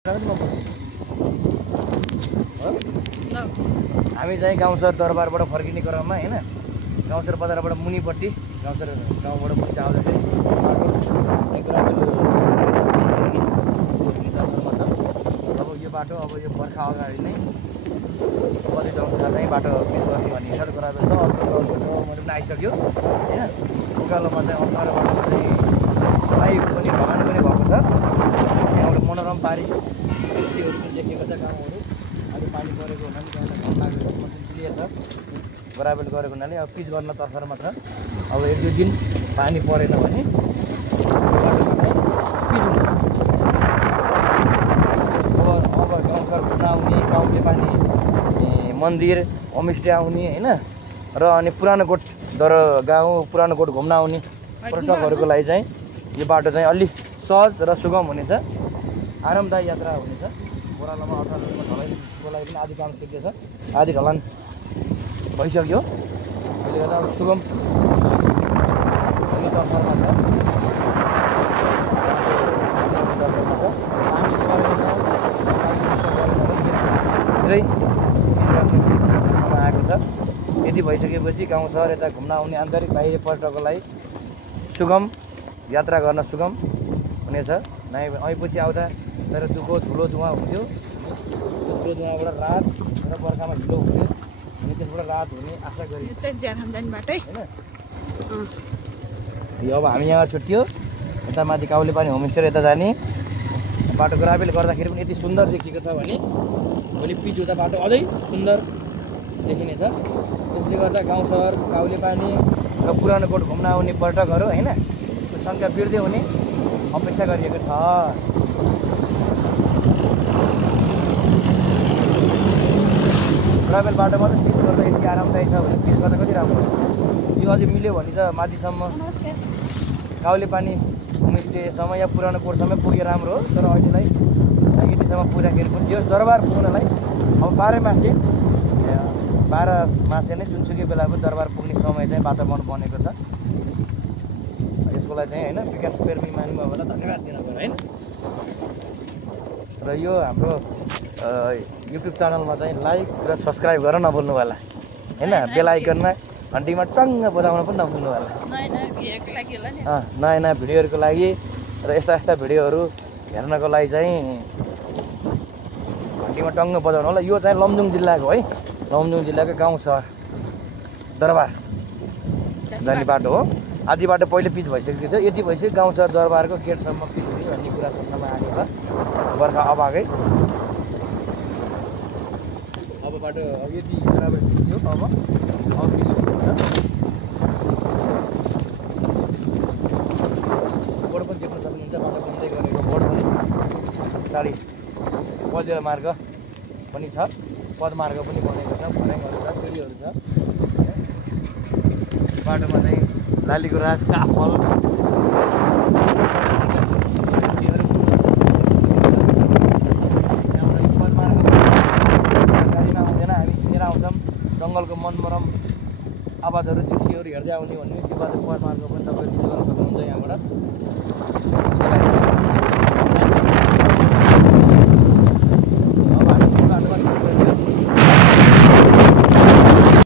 हामी चाहिँ गाउँसर दरबारबाट फर्किने क्रममा हैन गाउँसर बजारबाट मुनिपट्टि गाउँसर गाउँबाट मुनि आउँदाखेरि अब यो बाटो अब यो बर्खा अगाडि नै बलि जङ्गल चाहिँ बाटो पिच गर्ने भन्ने हिसाब गराएको छ। मैले पनि आइसक्यो हैन उकालोमा चाहिँ अन्तरबाट चाहिँ लाइभ पनि भगान पनि भएको छ। यहाँबाट मनोरम पारी दृश्यहरू पनि देखेको छ। गाउँहरू अलि पानी परेको हुनाले गाउँलाई घाम लागेको छ क्लियर छ बराबर गरेको हुनाले अब पिच गर्न तर्फमा छ। अब एक दुई दिन पानी परेन भने अब गाउँघर घुम्न आउने गाउँले पानी मन्दिर होमस्टे आउने हैन र अनि पुरानो कोट गाउँ पुरानो कोट घुम्न आउने पर्यटकहरूको लागि चाहिँ यो बाटो चाहिँ अलि सहज र सुगम हुनेछ, आरामदायी यात्रा हुनेछ। ओह्रालोमा अठालोमा ढलाइको लागि पनि आदि काम सिकेछ, आदि ढलान भइसक्यो। त्यसले गर्दा अब सुगम हुने तर्फमा छ। धेरै आएको छ। यति भइसकेपछि गाउँ सहर यता घुम्न आउने आन्तरिक बाहिरी पर्यटकको लागि सुगम यात्रा गर्न सुगम हुनेछ। अहिले आउँदा तर दुःखो धुलो धुवा हुन्थ्यो, धुलो धुवाबाट रात र बर्खामा ढिलो हुने अनि त्यसबाट रात हुने आशा गरियो होइन। यो अब हामी यहाँ छुट्टियो यता माथि काउले पानी होमस्टे यता जाने बाटो ग्राभेल गर्दाखेरि पनि यति सुन्दर देखिएको छ भने भोलि पिच हुँदा बाटो अझै सुन्दर देखिनेछ। त्यसले गर्दा गाउँ सहर काउले पानी र पुरानो कोट घुम्न आउने पर्यटकहरू होइन सङ्ख्या बढ्दै हुने अपेक्षा गरिएको छ। ग्राभेल बाटोमा त पिच गर्दा यति आरामदायी छ भने पिच गर्दा कति राम्रो हुन्छ। यो अझै मिल्यो भने त माथिसम्म काउले पानी होमस्टेसम्म या पुरानो कोटसम्म पुगे राम्रो हो। तर अहिलेलाई यतिसम्म पुग्दाखेरि पनि यो दरबार पुग्नलाई अब 12 मासे नै जुनसुकै बेला पनि दरबार पुग्ने समय चाहिँ वातावरण बनेको छ। यसको लागि चाहिँ होइन विकास प्रेमी मानिसहरूलाई धन्यवाद दिन पर्यो होइन। र यो हाम्रो युट्युब च्यानलमा चाहिँ लाइक र सब्सक्राइब गर्न नभुल्नु होला होइन। बेल आइकनमा घन्टीमा टङ्ग बजाउन पनि नभुल्नु होला नयाँ नयाँ भिडियोहरूको लागि र यस्ता यस्ता भिडियोहरू हेर्नको लागि चाहिँ घन्टीमा टङ्ग बजाउनु होला। यो चाहिँ लमजुङ जिल्लाको है, लमजुङ जिल्लाको गाउँ सहर दरबार जाने बाटो हो। आधी बाटो पहिले पिच भइसकेको छ, यति भइसक्यो गाउँ सहर दरबारको गेटसम्म पिच हुने भन्ने कुरा सुन्नमा आएको छ बर्खा अभागै। अब बाटो यति बराबर पिच्यो अब पिच हुन्छ। बोर्ड पनि देख्न सक्नुहुन्छ बाटो बन्दै गरेको बोर्ड पनि पछाडि पल्लो मार्ग पनि छ, पदमार्ग पनि बनेको छ, भर्याङहरू छ, सिँढीहरू छ। बाटोमा चाहिँ लालीको राज काफल गाडीमा आउँदैन, हामी हिँडेर आउँछौँ। जङ्गलको मनोरम आवाजहरू दृश्यहरू हेर्दै आउने भन्ने त्यो बाटो पदमार्ग पनि तपाईँले गर्न सक्नुहुन्छ यहाँबाट।